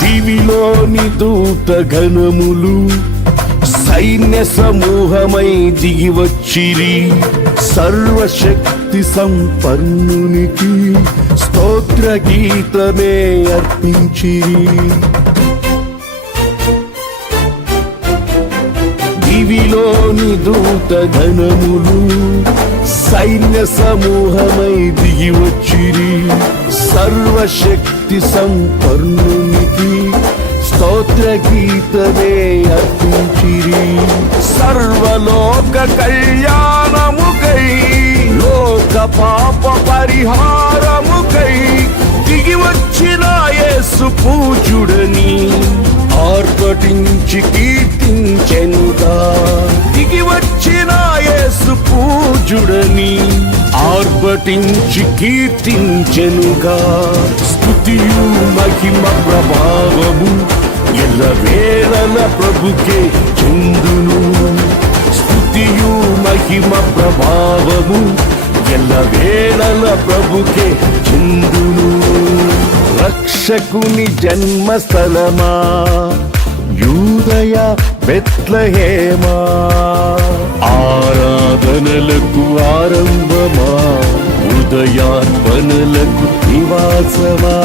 దివిలోని దూత గణములు సైన్య సమూహమై దిగి వచ్చిరి. సర్వశక్తి సంపన్నునికి స్తోత్ర గీతమే అర్పించిరి. దివిలోని దూత గణములు సైన్య సమూహమై దిగి వచ్చిరి. సర్వశక్తి సంపన్నునికి స్తోత్ర గీతమే అర్పించిరి. సర్వలోక కళ్యాణముకై లోక పాప పరిహారముకై దిగి వచ్చిన యేసు పూజుడని ఆర్భటించి కీర్తించెనుగా. దిగి వచ్చిన యేసు పూజుడని ఆర్భటించి కీర్తించెనుగా. స్తుతియు మహిమ ప్రభావము ఎల్లవేళల ప్రభుకే చెందును. స్తుతియు మహిమ ప్రభావము ఎల్లవేళల ప్రభుకే చెందును. రక్షకుని జన్మస్థలమా యూదయ బెత్లెహేమా, ఆరాధనలకు ఆరంభమా, ఉదయార్పణలకు నివాసమా.